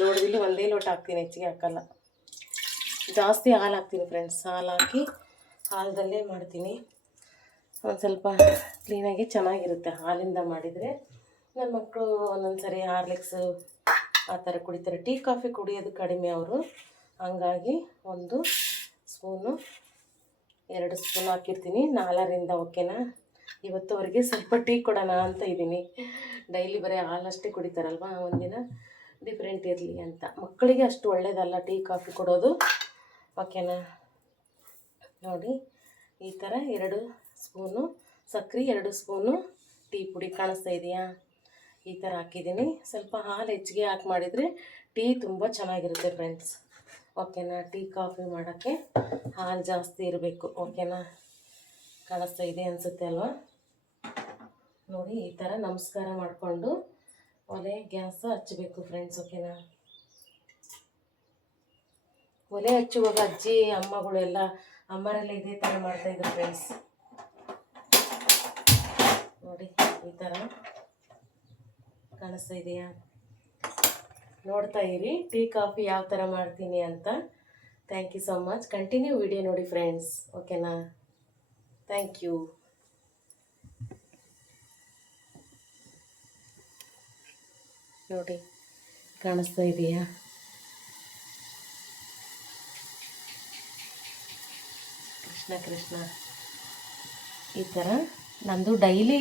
ಲೋಟದಲ್ಲಿ ಒಂದೇ ಲೋಟ ಹಾಕ್ತೀನಿ, ಹೆಚ್ಚಿಗೆ ಹಾಕಲ್ಲ. ಜಾಸ್ತಿ ಹಾಲು ಹಾಕ್ತೀನಿ ಫ್ರೆಂಡ್ಸ್. ಹಾಲು ಹಾಕಿ ಹಾಲದಲ್ಲೇ ಮಾಡ್ತೀನಿ. ಒಂದು ಸ್ವಲ್ಪ ಕ್ಲೀನಾಗಿ ಚೆನ್ನಾಗಿರುತ್ತೆ ಹಾಲಿಂದ ಮಾಡಿದರೆ. ನನ್ನ ಮಕ್ಕಳು ಒಂದೊಂದು ಸರಿ ಹಾರ್ಲಿಕ್ಸು ಆ ಥರ ಕುಡಿತಾರೆ. ಟೀ ಕಾಫಿ ಕುಡಿಯೋದು ಕಡಿಮೆ ಅವರು. ಹಂಗಾಗಿ 1 ಸ್ಪೂನು 2 ಸ್ಪೂನ್ ಹಾಕಿರ್ತೀನಿ 4ರಿಂದ. ಓಕೆನಾ? ಇವತ್ತುವರೆಗೆ ಸ್ವಲ್ಪ ಟೀ ಕೊಡೋಣ ಅಂತ ಇದ್ದೀನಿ. ಡೈಲಿ ಬರೀ ಹಾಲಷ್ಟೇ ಕುಡಿತಾರಲ್ವ, ಒಂದಿನ ಡಿಫ್ರೆಂಟ್ ಇರಲಿ ಅಂತ. ಮಕ್ಕಳಿಗೆ ಅಷ್ಟು ಒಳ್ಳೆಯದಲ್ಲ ಟೀ ಕಾಫಿ ಕೊಡೋದು. ಓಕೆನಾ? ನೋಡಿ ಈ ಥರ 2 ಸ್ಪೂನು ಸಕ್ಕರೆ, 2 ಸ್ಪೂನು ಟೀ ಪುಡಿ ಕಾಣಿಸ್ತಾ ಇದೆಯಾ? ಈ ಥರ ಹಾಕಿದ್ದೀನಿ. ಸ್ವಲ್ಪ ಹಾಲು ಹೆಚ್ಚಿಗೆ ಹಾಕಿ ಮಾಡಿದರೆ ಟೀ ತುಂಬ ಚೆನ್ನಾಗಿರುತ್ತೆ ಫ್ರೆಂಡ್ಸ್. ಓಕೆನಾ? ಟೀ ಕಾಫಿ ಮಾಡೋಕ್ಕೆ ಹಾಲು ಜಾಸ್ತಿ ಇರಬೇಕು. ಓಕೆನಾ? ಕಾಣಿಸ್ತಾ ಇದೆ ಅನಿಸುತ್ತೆ ಅಲ್ವಾ? ನೋಡಿ ಈ ಥರ ನಮಸ್ಕಾರ ಮಾಡಿಕೊಂಡು ಒಲೆ ಗ್ಯಾಸ್ ಹಚ್ಚಬೇಕು ಫ್ರೆಂಡ್ಸ್. ಓಕೆನಾ? ಒಲೆ ಹಚ್ಚುವಾಗ ಅಜ್ಜಿ ಅಮ್ಮಗಳು ಎಲ್ಲ ಅಮ್ಮರೆಲ್ಲ ಇದೇ ಥರ ಮಾಡ್ತಾಯಿದ್ರು ಫ್ರೆಂಡ್ಸ್. ನೋಡಿ ಈ ಥರ ಕಾಣಿಸ್ತಾ ಇದೆಯಾ? ನೋಡ್ತಾ ಇರಿ ಟೀ ಕಾಫಿ ಯಾವ ಥರ ಮಾಡ್ತೀನಿ ಅಂತ. Thank you so much. Continue video ನೋಡಿ ಫ್ರೆಂಡ್ಸ್. ಓಕೆನಾ? Thank you. ನೋಡಿ ಕಾಣಿಸ್ತಾ ಇದೆಯಾ? ಕೃಷ್ಣ ಕೃಷ್ಣ. ಈ ಥರ ನಂದು ಡೈಲಿ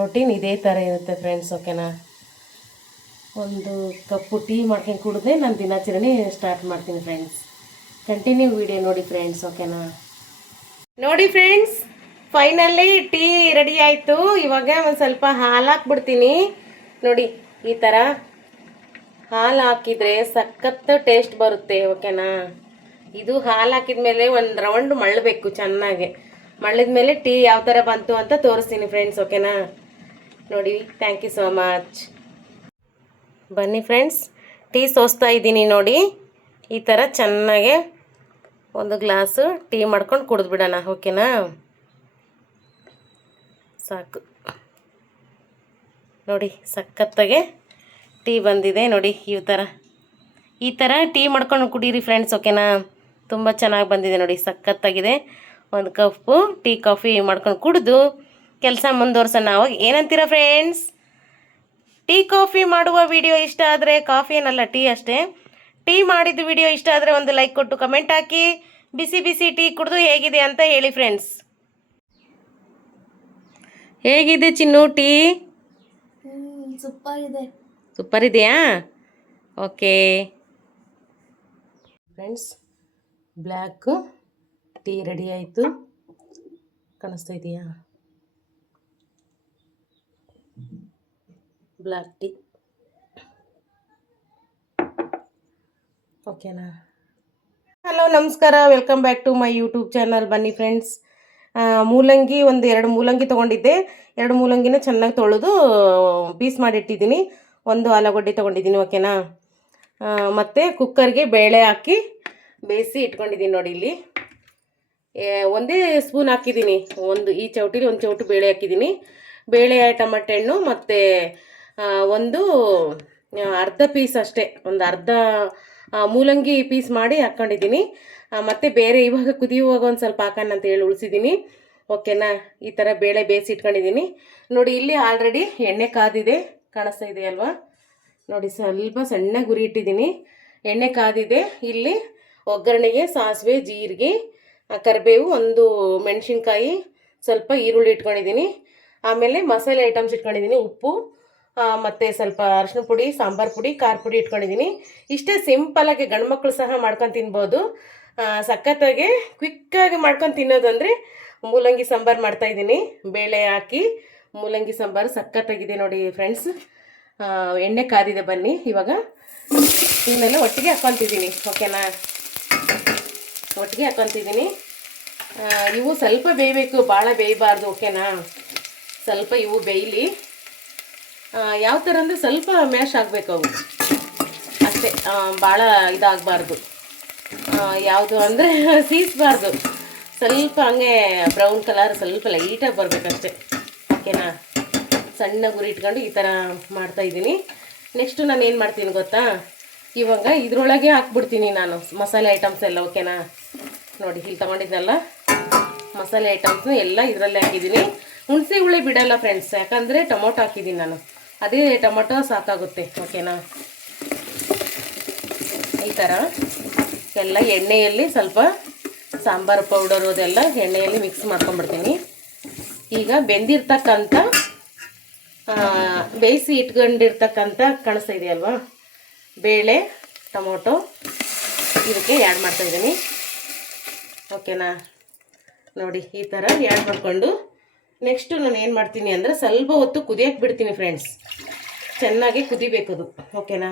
ರೊಟೀನ್ ಇದೇ ಥರ ಇರುತ್ತೆ ಫ್ರೆಂಡ್ಸ್. ಓಕೆನಾ? 1 ಕಪ್ಪು ಟೀ ಮಾಡ್ಕೊಂಡು ಕುಡಿದ್ರೆ ನಾನು ದಿನಾಚರಣೆ ಸ್ಟಾರ್ಟ್ ಮಾಡ್ತೀನಿ ಫ್ರೆಂಡ್ಸ್. ಕಂಟಿನ್ಯೂ ವಿಡಿಯೋ ನೋಡಿ ಫ್ರೆಂಡ್ಸ್. ಓಕೆನಾ? ನೋಡಿ ಫ್ರೆಂಡ್ಸ್, ಫೈನಲಿ ಟೀ ರೆಡಿ ಆಯಿತು. ಇವಾಗ ಒಂದು ಸ್ವಲ್ಪ ಹಾಲು ಹಾಕ್ಬಿಡ್ತೀನಿ. ನೋಡಿ ಈ ಥರ ಹಾಲು ಹಾಕಿದರೆ ಸಖತ್ ಟೇಸ್ಟ್ ಬರುತ್ತೆ. ಓಕೆನಾ? ಇದು ಹಾಲು ಹಾಕಿದ ಮೇಲೆ ಒಂದು ರೌಂಡ್ ಮಳ್ಳಬೇಕು ಚೆನ್ನಾಗಿ. ಮಳ್ಳಿದ ಮೇಲೆ ಟೀ ಯಾವ ಥರ ಬಂತು ಅಂತ ತೋರಿಸ್ತೀನಿ ಫ್ರೆಂಡ್ಸ್. ಓಕೆನಾ? ನೋಡಿ. Thank you so much. ಬನ್ನಿ ಫ್ರೆಂಡ್ಸ್, ಟೀ ಸೋಸ್ತಾ ಇದ್ದೀನಿ. ನೋಡಿ ಈ ಥರ ಚೆನ್ನಾಗೆ 1 ಗ್ಲಾಸು ಟೀ ಮಾಡ್ಕೊಂಡು ಕುಡಿದ್ಬಿಡೋಣ. ಓಕೆನಾ? ಸಾಕು. ನೋಡಿ ಸಖತ್ತಾಗೆ ಟೀ ಬಂದಿದೆ. ನೋಡಿ ಈ ಥರ ಟೀ ಮಾಡ್ಕೊಂಡು ಕುಡೀರಿ ಫ್ರೆಂಡ್ಸ್. ಓಕೆನಾ? ತುಂಬ ಚೆನ್ನಾಗಿ ಬಂದಿದೆ ನೋಡಿ, ಸಖತ್ತಾಗಿದೆ. 1 ಕಪ್ಪು ಟೀ ಕಾಫಿ ಮಾಡ್ಕೊಂಡು ಕುಡಿದು ಕೆಲಸ ಮುಂದುವರ್ಸೋಣ. ಅವಾಗ ಏನಂತೀರ ಫ್ರೆಂಡ್ಸ್? ಟೀ ಕಾಫಿ ಮಾಡುವ ವಿಡಿಯೋ ಇಷ್ಟ ಆದರೆ, ಕಾಫಿ ಏನಲ್ಲ ಟೀ ಅಷ್ಟೇ, ಟೀ ಮಾಡಿದ ವಿಡಿಯೋ ಇಷ್ಟ ಆದರೆ ಒಂದು ಲೈಕ್ ಕೊಟ್ಟು ಕಮೆಂಟ್ ಹಾಕಿ. ಬಿಸಿ ಬಿಸಿ ಟೀ ಕುಡಿದು ಹೇಗಿದೆ ಅಂತ ಹೇಳಿ ಫ್ರೆಂಡ್ಸ್. ಹೇಗಿದೆ ಚಿನ್ನು ಟೀ? ಸೂಪರ್ ಇದೆ. ಸೂಪರ್ ಇದೆಯಾ? Okay friends, black tea ready ಆಯಿತು. ಕಾಣಿಸ್ತಾ ಇದೆಯಾ? Black tea. ಓಕೆನಾ? ಹಲೋ ನಮಸ್ಕಾರ, welcome back to my YouTube channel. ಬನ್ನಿ ಫ್ರೆಂಡ್ಸ್, ಮೂಲಂಗಿ 2 ಮೂಲಂಗಿ ತೊಗೊಂಡಿದ್ದೆ. 2 ಮೂಲಂಗಿನ ಚೆನ್ನಾಗಿ ತೊಳೆದು ಪೀಸ್ ಮಾಡಿಟ್ಟಿದ್ದೀನಿ. 1 ಆಲೂಗಡ್ಡೆ ತೊಗೊಂಡಿದ್ದೀನಿ. ಓಕೆನಾ? ಮತ್ತು ಕುಕ್ಕರ್ಗೆ ಬೇಳೆ ಹಾಕಿ ಬೇಯಿಸಿ ಇಟ್ಕೊಂಡಿದ್ದೀನಿ. ನೋಡಿ ಇಲ್ಲಿ 1 ಸ್ಪೂನ್ ಹಾಕಿದ್ದೀನಿ. ಈ ಚೌಟಿಲಿ 1 ಚೌಟು ಬೇಳೆ ಹಾಕಿದ್ದೀನಿ. ಬೇಳೆ, ಟೊಮೆಟೊ ಹಣ್ಣು ಮತ್ತು 1 ಅರ್ಧ ಪೀಸ್ ಅಷ್ಟೇ, 1 ಅರ್ಧ ಮೂಲಂಗಿ ಪೀಸ್ ಮಾಡಿ ಹಾಕ್ಕೊಂಡಿದ್ದೀನಿ. ಮತ್ತು ಬೇರೆ ಇವಾಗ ಕುದಿಯುವಾಗ ಒಂದು ಸ್ವಲ್ಪ ಹಾಕೋಣ ಅಂತ ಹೇಳಿ ಉಳಿಸಿದ್ದೀನಿ. ಓಕೆನಾ? ಈ ಥರ ಬೇಳೆ ಬೇಯಿಸಿ ಇಟ್ಕೊಂಡಿದ್ದೀನಿ. ನೋಡಿ ಇಲ್ಲಿ ಆಲ್ರೆಡಿ ಎಣ್ಣೆ ಕಾದಿದೆ, ಕಾಣಿಸ್ತಾ ಇದೆ ಅಲ್ವಾ? ನೋಡಿ ಸ್ವಲ್ಪ ಸಣ್ಣ ಗುರಿ ಇಟ್ಟಿದ್ದೀನಿ, ಎಣ್ಣೆ ಕಾದಿದೆ. ಇಲ್ಲಿ ಒಗ್ಗರಣೆಗೆ ಸಾಸಿವೆ, ಜೀರಿಗೆ, ಕರಿಬೇವು, 1 ಮೆಣಸಿನ್ಕಾಯಿ, ಸ್ವಲ್ಪ ಈರುಳ್ಳಿ ಇಟ್ಕೊಂಡಿದ್ದೀನಿ. ಆಮೇಲೆ ಮಸಾಲೆ ಐಟಮ್ಸ್ ಇಟ್ಕೊಂಡಿದ್ದೀನಿ. ಉಪ್ಪು ಮತ್ತು ಸ್ವಲ್ಪ ಅರಿಶಿನ ಪುಡಿ, ಸಾಂಬಾರು ಪುಡಿ, ಖಾರ ಪುಡಿ ಇಟ್ಕೊಂಡಿದ್ದೀನಿ. ಇಷ್ಟೇ ಸಿಂಪಲಾಗಿ ಗಂಡು ಮಕ್ಕಳು ಸಹ ಮಾಡ್ಕೊಂಡು ತಿನ್ಬೋದು. ಸಖತ್ತಾಗಿ ಕ್ವಿಕ್ಕಾಗಿ ಮಾಡ್ಕೊಂಡು ತಿನ್ನೋದು ಅಂದರೆ ಮೂಲಂಗಿ ಸಾಂಬಾರು ಮಾಡ್ತಾಯಿದ್ದೀನಿ. ಬೇಳೆ ಹಾಕಿ ಮೂಲಂಗಿ ಸಾಂಬಾರು ಸಖತ್ತಾಗಿದೆ ನೋಡಿ ಫ್ರೆಂಡ್ಸ್. ಎಣ್ಣೆ ಕಾದಿದೆ. ಬನ್ನಿ ಇವಾಗ ಇವನ್ನೆಲ್ಲ ಒಟ್ಟಿಗೆ ಹಾಕ್ಕೊತಿದ್ದೀನಿ. ಓಕೆನಾ? ಒಟ್ಟಿಗೆ ಹಾಕ್ಕೊತಿದ್ದೀನಿ. ಇವು ಸ್ವಲ್ಪ ಬೇಯಬೇಕು, ಭಾಳ ಬೇಯಬಾರ್ದು. ಓಕೆನಾ? ಸ್ವಲ್ಪ ಇವು ಬೇಯಲಿ. ಯಾವ ಥರ ಅಂದರೆ ಸ್ವಲ್ಪ ಮ್ಯಾಶ್ ಆಗಬೇಕು ಅವು ಅಷ್ಟೇ, ಭಾಳ ಇದಾಗಬಾರ್ದು. ಯಾವುದು ಅಂದರೆ ಸೀಸಬಾರ್ದು, ಸ್ವಲ್ಪ ಹಂಗೆ ಬ್ರೌನ್ ಕಲರ್ ಸ್ವಲ್ಪ ಲೈಟಾಗಿ ಬರಬೇಕಷ್ಟೆ. ಓಕೆನಾ? ಸಣ್ಣ ಗುರಿ ಇಟ್ಕೊಂಡು ಈ ಥರ ಮಾಡ್ತಾಯಿದ್ದೀನಿ. ನೆಕ್ಸ್ಟು ನಾನು ಏನು ಮಾಡ್ತೀನಿ ಗೊತ್ತಾ? ಇವಾಗ ಇದ್ರೊಳಗೆ ಹಾಕ್ಬಿಡ್ತೀನಿ ನಾನು ಮಸಾಲೆ ಐಟಮ್ಸ್ ಎಲ್ಲ. ಓಕೆನಾ, ನೋಡಿ ಇಲ್ಲಿ ತೊಗೊಂಡಿದ್ನಲ್ಲ ಮಸಾಲೆ ಐಟಮ್ಸ್ನು ಎಲ್ಲ ಇದರಲ್ಲೇ ಹಾಕಿದ್ದೀನಿ. ಹುಣಸೆ ಹುಳಿ ಬಿಡಲ್ಲ ಫ್ರೆಂಡ್ಸ್, ಯಾಕಂದರೆ ಟೊಮೊಟೊ ಹಾಕಿದ್ದೀನಿ ನಾನು, ಅದೇ ಟೊಮೊಟೊ ಸಾಕಾಗುತ್ತೆ. ಓಕೆನಾ, ಈ ಥರ ಎಲ್ಲ ಎಣ್ಣೆಯಲ್ಲಿ ಸ್ವಲ್ಪ ಸಾಂಬಾರು ಪೌಡರು ಅದೆಲ್ಲ ಎಣ್ಣೆಯಲ್ಲಿ ಮಿಕ್ಸ್ ಮಾಡ್ಕೊಂಡ್ಬಿಡ್ತೀನಿ. ಈಗ ಬೆಂದಿರ್ತಕ್ಕಂಥ ಬೇಯಿಸಿ ಇಟ್ಕೊಂಡಿರ್ತಕ್ಕಂಥ ಕಾಣಿಸ್ತಾ ಇದೆಯಲ್ವಾ ಬೇಳೆ ಟೊಮೊಟೊ ಇದಕ್ಕೆ ಆ್ಯಡ್ ಮಾಡ್ತಾಯಿದ್ದೀನಿ. ಓಕೆನಾ, ನೋಡಿ ಈ ಥರ ಆ್ಯಡ್ ಮಾಡಿಕೊಂಡು ನೆಕ್ಸ್ಟು ನಾನು ಏನು ಮಾಡ್ತೀನಿ ಅಂದರೆ ಸ್ವಲ್ಪ ಹೊತ್ತು ಕುದಿಯೋಕ್ಕೆ ಬಿಡ್ತೀನಿ ಫ್ರೆಂಡ್ಸ್. ಚೆನ್ನಾಗಿ ಕುದಿಬೇಕದು. ಓಕೆನಾ,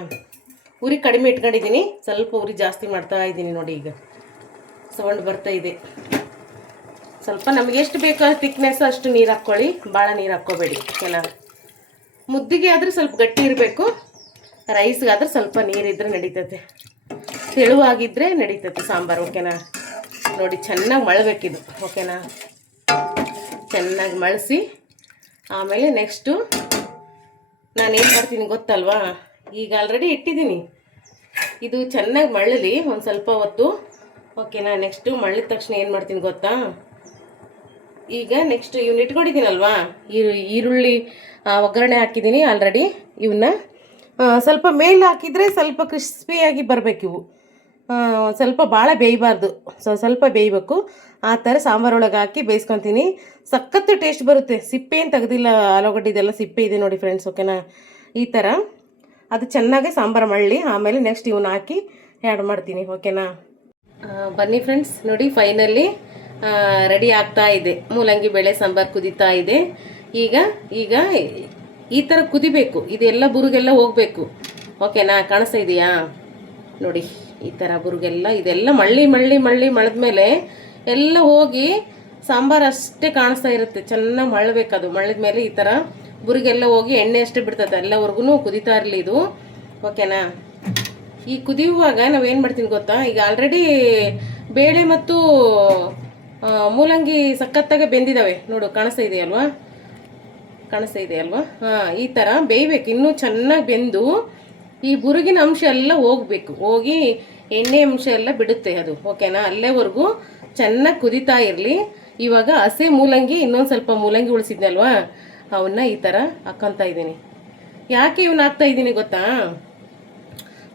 ಉರಿ ಕಡಿಮೆ ಇಟ್ಕೊಂಡಿದ್ದೀನಿ, ಸ್ವಲ್ಪ ಉರಿ ಜಾಸ್ತಿ ಮಾಡ್ತಾ ಇದ್ದೀನಿ. ನೋಡಿ ಈಗ ಸೌಂಡ್ ಬರ್ತಾ ಇದೆ. ಸ್ವಲ್ಪ ನಮಗೆ ಎಷ್ಟು ಬೇಕೋ ತಿಕ್ನೆಸ್ ಅಷ್ಟು ನೀರು ಹಾಕ್ಕೊಳ್ಳಿ, ಭಾಳ ನೀರು ಹಾಕ್ಕೋಬೇಡಿ. ಓಕೆನಾ, ಮುದ್ದಿಗೆ ಆದರೆ ಸ್ವಲ್ಪ ಗಟ್ಟಿ ಇರಬೇಕು, ರೈಸ್ಗಾದ್ರೆ ಸ್ವಲ್ಪ ನೀರಿದ್ರೆ ನಡೀತೈತೆ, ತೆಳುವಾಗಿದ್ದರೆ ನಡೀತೈತೆ ಸಾಂಬಾರು. ಓಕೆನಾ, ನೋಡಿ ಚೆನ್ನಾಗಿ ಮಳಬೇಕಿದು. ಓಕೆನಾ, ಚೆನ್ನಾಗಿ ಮಳಿಸಿ ಆಮೇಲೆ ನೆಕ್ಸ್ಟು ನಾನೇನು ಮಾಡ್ತೀನಿ ಗೊತ್ತಲ್ವಾ, ಈಗ ಆಲ್ರೆಡಿ ಇಟ್ಟಿದ್ದೀನಿ, ಇದು ಚೆನ್ನಾಗಿ ಮಳ್ಳಲಿ ಒಂದು ಸ್ವಲ್ಪ ಹೊತ್ತು. ಓಕೆನಾ, ನೆಕ್ಸ್ಟು ಮಳ್ಳಿದ ತಕ್ಷಣ ಏನು ಮಾಡ್ತೀನಿ ಗೊತ್ತಾ, ಈಗ ನೆಕ್ಸ್ಟ್ ಇವ್ನ ಇಟ್ಕೊಂಡಿದ್ದೀನಲ್ವಾ ಈರುಳ್ಳಿ ಒಗ್ಗರಣೆ ಹಾಕಿದ್ದೀನಿ ಆಲ್ರೆಡಿ. ಇವನ್ನ ಸ್ವಲ್ಪ ಮೇಲೆ ಹಾಕಿದರೆ ಸ್ವಲ್ಪ ಕ್ರಿಸ್ಪಿಯಾಗಿ ಬರಬೇಕು. ಇವು ಸ್ವಲ್ಪ ಭಾಳ ಬೇಯಬಾರ್ದು, ಸ್ವಲ್ಪ ಬೇಯಬೇಕು. ಆ ಥರ ಸಾಂಬಾರೊಳಗೆ ಹಾಕಿ ಬೇಯಿಸ್ಕೊತೀನಿ, ಸಖತ್ತು ಟೇಸ್ಟ್ ಬರುತ್ತೆ. ಸಿಪ್ಪೆ ಏನು ತೆಗೆದಿಲ್ಲ, ಆಲೂಗಡ್ಡೆದೆಲ್ಲ ಸಿಪ್ಪೆ ಇದೆ ನೋಡಿ ಫ್ರೆಂಡ್ಸ್. ಓಕೆನಾ, ಈ ಥರ ಅದು ಚೆನ್ನಾಗಿ ಸಾಂಬಾರು ಮಳ್ಳಿ ಆಮೇಲೆ ನೆಕ್ಸ್ಟ್ ಇವನ್ನ ಹಾಕಿ ಆ್ಯಡ್ ಮಾಡ್ತೀನಿ. ಓಕೆನಾ, ಬನ್ನಿ ಫ್ರೆಂಡ್ಸ್, ನೋಡಿ ಫೈನಲಿ ರೆಡಿ ಆಗ್ತಾ ಇದೆ. ಮೂಲಂಗಿ ಬೇಳೆ ಸಾಂಬಾರು ಕುದೀತಾ ಇದೆ. ಈಗ ಈಗ ಈ ಥರ ಕುದಿಬೇಕು, ಇದೆಲ್ಲ ಬುರುಗೆಲ್ಲ ಹೋಗಬೇಕು. ಓಕೆನಾ, ಕಾಣಿಸ್ತಾ ಇದೆಯಾ ನೋಡಿ, ಈ ಥರ ಬುರುಗೆಲ್ಲ ಇದೆಲ್ಲ ಮಳ್ಳಿ ಮಳ್ಳಿ ಮಳ್ಳಿ ಮಳೆದ್ಮೇಲೆ ಎಲ್ಲ ಹೋಗಿ ಸಾಂಬಾರು ಅಷ್ಟೇ ಕಾಣಿಸ್ತಾ ಇರುತ್ತೆ. ಚೆನ್ನಾಗಿ ಮಳ್ಳಬೇಕದು. ಮಳ್ಳಿದ ಮೇಲೆ ಈ ಥರ ಬುರುಗೆಲ್ಲ ಹೋಗಿ ಎಣ್ಣೆ ಅಷ್ಟೇ ಬಿಡ್ತದೆ, ಎಲ್ಲವರೆಗೂ ಕುದೀತಾ ಇರಲಿ ಇದು. ಓಕೆನಾ, ಈ ಕುದಿಯುವಾಗ ನಾವೇನು ಮಾಡ್ತೀನಿ ಗೊತ್ತಾ, ಈಗ ಆಲ್ರೆಡಿ ಬೇಳೆ ಮತ್ತು ಮೂಲಂಗಿ ಸಖತ್ತಾಗೆ ಬೆಂದಿದ್ದಾವೆ ನೋಡು, ಕಾಣಿಸ್ತಾ ಇದೆಯಲ್ವಾ, ಕಾಣಿಸ್ತಾ ಇದೆಯಲ್ವಾ. ಹಾಂ, ಈ ಥರ ಬೇಯಬೇಕು, ಇನ್ನೂ ಚೆನ್ನಾಗಿ ಬೆಂದು ಈ ಬುರುಗಿನ ಅಂಶ ಎಲ್ಲ ಹೋಗಬೇಕು, ಹೋಗಿ ಎಣ್ಣೆ ಅಂಶ ಎಲ್ಲ ಬಿಡುತ್ತೆ ಅದು. ಓಕೆನಾ, ಅಲ್ಲೇವರೆಗೂ ಚೆನ್ನಾಗಿ ಕುದೀತಾ ಇರಲಿ. ಇವಾಗ ಹಸೆ ಮೂಲಂಗಿ ಇನ್ನೊಂದು ಸ್ವಲ್ಪ ಮೂಲಂಗಿ ಉಳಿಸಿದ್ನಲ್ವಾ, ಅವನ್ನ ಈ ಥರ ಹಾಕ್ಕೊತಾ ಇದ್ದೀನಿ. ಯಾಕೆ ಇವನ್ನ ಹಾಕ್ತಾ ಇದ್ದೀನಿ ಗೊತ್ತಾ,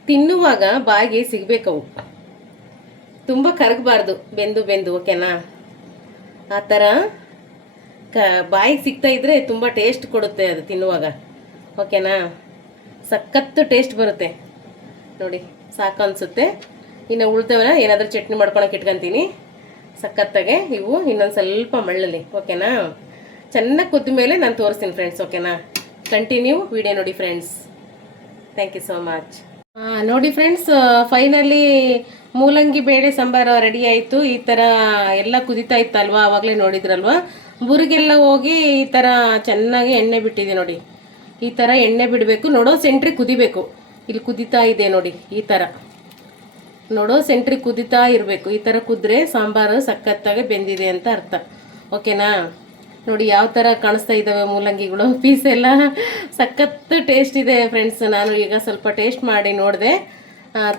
ತಿನ್ನುವಾಗ ಬಾಯಿಗೆ ಸಿಗಬೇಕವು, ತುಂಬ ಕರಗಬಾರ್ದು, ಬೆಂದು ಬೆಂದು. ಓಕೆನಾ, ಆ ಥರ ಬಾಯಿಗೆ ಸಿಗ್ತಾ ಇದ್ದರೆ ತುಂಬ ಟೇಸ್ಟ್ ಕೊಡುತ್ತೆ ಅದು ತಿನ್ನುವಾಗ. ಓಕೆನಾ, ಸಖತ್ತು ಟೇಸ್ಟ್ ಬರುತ್ತೆ ನೋಡಿ, ಸಾಕು ಅನಿಸುತ್ತೆ. ಇನ್ನು ಉಳ್ದವನ್ನ ಏನಾದರೂ ಚಟ್ನಿ ಮಾಡ್ಕೊಳಕ್ಕೆ ಇಟ್ಕೊತೀನಿ ಸಖತ್ತಾಗೆ. ಇವು ಇನ್ನೊಂದು ಸ್ವಲ್ಪ ಮಳ್ಳಲಿ. ಓಕೆನಾ, ಚೆನ್ನಾಗಿ ಕುದ್ದ ಮೇಲೆ ನಾನು ತೋರಿಸ್ತೀನಿ ಫ್ರೆಂಡ್ಸ್. ಓಕೆನಾ, ಕಂಟಿನ್ಯೂ ವಿಡಿಯೋ ನೋಡಿ friends. Thank you so much. ನೋಡಿ ಫ್ರೆಂಡ್ಸ್, ಫೈನಲಿ ಮೂಲಂಗಿ ಬೇಳೆ ಸಾಂಬಾರು ರೆಡಿ ಆಯಿತು. ಈ ಥರ ಎಲ್ಲ ಕುದೀತಾ ಇತ್ತಲ್ವಾ, ಆವಾಗಲೇ ನೋಡಿದ್ರಲ್ವ, ಬುರುಗೆಲ್ಲ ಹೋಗಿ ಈ ಥರ ಚೆನ್ನಾಗಿ ಎಣ್ಣೆ ಬಿಟ್ಟಿದೆ ನೋಡಿ. ಈ ಥರ ಎಣ್ಣೆ ಬಿಡಬೇಕು, ನೋಡೋ ಸೆಂಟ್ರಿಗೆ ಕುದಿಬೇಕು. ಇಲ್ಲಿ ಕುದೀತಾ ಇದೆ ನೋಡಿ, ಈ ಥರ ನೋಡೋ ಸೆಂಟ್ರಿಗೆ ಕುದೀತಾ ಇರಬೇಕು. ಈ ಥರ ಕುದ್ರೆ ಸಾಂಬಾರು ಸಖತ್ತಾಗಿ ಬೆಂದಿದೆ ಅಂತ ಅರ್ಥ. ಓಕೆನಾ, ನೋಡಿ ಯಾವ ಥರ ಕಾಣಿಸ್ತಾ ಇದ್ದಾವೆ ಮೂಲಂಗಿಗಳು, ಪೀಸ್ ಎಲ್ಲ ಸಖತ್ತು ಟೇಸ್ಟ್ ಇದೆ ಫ್ರೆಂಡ್ಸ್. ನಾನು ಈಗ ಸ್ವಲ್ಪ ಟೇಸ್ಟ್ ಮಾಡಿ ನೋಡಿದೆ,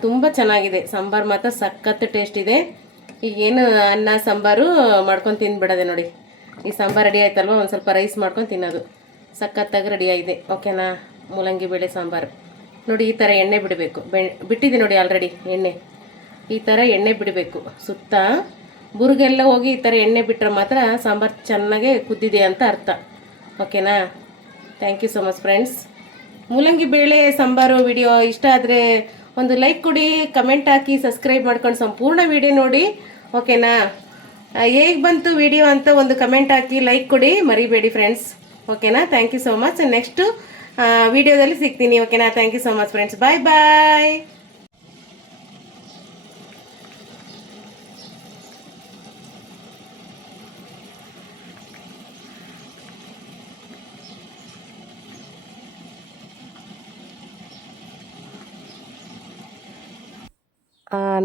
ತುಂಬ ಚೆನ್ನಾಗಿದೆ ಸಾಂಬಾರು, ಮಾತ್ರ ಸಖತ್ತು ಟೇಸ್ಟ್ ಇದೆ. ಈಗೇನು ಅನ್ನ ಸಾಂಬಾರು ಮಾಡ್ಕೊಂಡು ತಿಂದ್ಬಿಡೋದೆ ನೋಡಿ. ಈ ಸಾಂಬಾರು ರೆಡಿ ಆಯ್ತಲ್ವ, ಒಂದು ಸ್ವಲ್ಪ ರೈಸ್ ಮಾಡ್ಕೊಂಡು ತಿನ್ನೋದು, ಸಖತ್ತಾಗಿ ರೆಡಿ ಆಗಿದೆ. ಓಕೆನಾ, ಮೂಲಂಗಿ ಬೇಳೆ ಸಾಂಬಾರು ನೋಡಿ. ಈ ಥರ ಎಣ್ಣೆ ಬಿಡಬೇಕು, ಬಿಟ್ಟಿದೆ ನೋಡಿ ಆಲ್ರೆಡಿ ಎಣ್ಣೆ. ಈ ಥರ ಎಣ್ಣೆ ಬಿಡಬೇಕು, ಸುತ್ತ ಬುರುಗೆಲ್ಲ ಹೋಗಿ ಈ ಥರ ಎಣ್ಣೆ ಬಿಟ್ಟರೆ ಮಾತ್ರ ಸಾಂಬಾರು ಚೆನ್ನಾಗೆ ಕುದ್ದಿದೆ ಅಂತ ಅರ್ಥ. ಓಕೆನಾ, thank you so much friends. ಮೂಲಂಗಿ ಬೇಳೆ ಸಾಂಬಾರು ವಿಡಿಯೋ ಇಷ್ಟ ಆದರೆ ಒಂದು ಲೈಕ್ ಕೊಡಿ, ಕಮೆಂಟ್ ಹಾಕಿ, ಸಬ್ಸ್ಕ್ರೈಬ್ ಮಾಡ್ಕೊಂಡು ಸಂಪೂರ್ಣ ವಿಡಿಯೋ ನೋಡಿ. ಓಕೆನಾ, ಹೇಗೆ ಬಂತು ವಿಡಿಯೋ ಅಂತ ಒಂದು ಕಮೆಂಟ್ ಹಾಕಿ, ಲೈಕ್ ಕೊಡಿ, ಮರಿಬೇಡಿ ಫ್ರೆಂಡ್ಸ್. ಓಕೆನಾ, thank you so much. Next ವಿಡಿಯೋದಲ್ಲಿ ಸಿಗ್ತೀನಿ. ಓಕೆನಾ, thank you so much friends. Bye bye.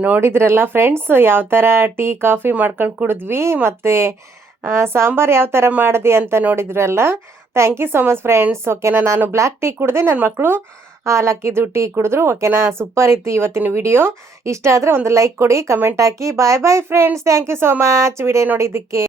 ನೋಡಿದ್ರಲ್ಲ ಫ್ರೆಂಡ್ಸ್, ಯಾವ ಥರ ಟೀ ಕಾಫಿ ಮಾಡ್ಕೊಂಡು ಕುಡಿದ್ವಿ, ಮತ್ತು ಸಾಂಬಾರು ಯಾವ ಥರ ಮಾಡಿದೆ ಅಂತ ನೋಡಿದ್ರಲ್ಲ. Thank you so much friends. ಓಕೆನಾ, ನಾನು ಬ್ಲ್ಯಾಕ್ ಟೀ ಕುಡಿದೆ, ನನ್ನ ಮಕ್ಕಳು ಹಾಲು ಹಾಕಿದ್ದು ಟೀ ಕುಡಿದ್ರು. ಓಕೆನಾ, ಸೂಪರ್ ಇತ್ತು ಇವತ್ತಿನ ವಿಡಿಯೋ. ಇಷ್ಟ ಆದರೆ ಒಂದು ಲೈಕ್ ಕೊಡಿ, ಕಮೆಂಟ್ ಹಾಕಿ. Bye bye friends, thank you so much video ನೋಡಿದ್ದಕ್ಕೆ.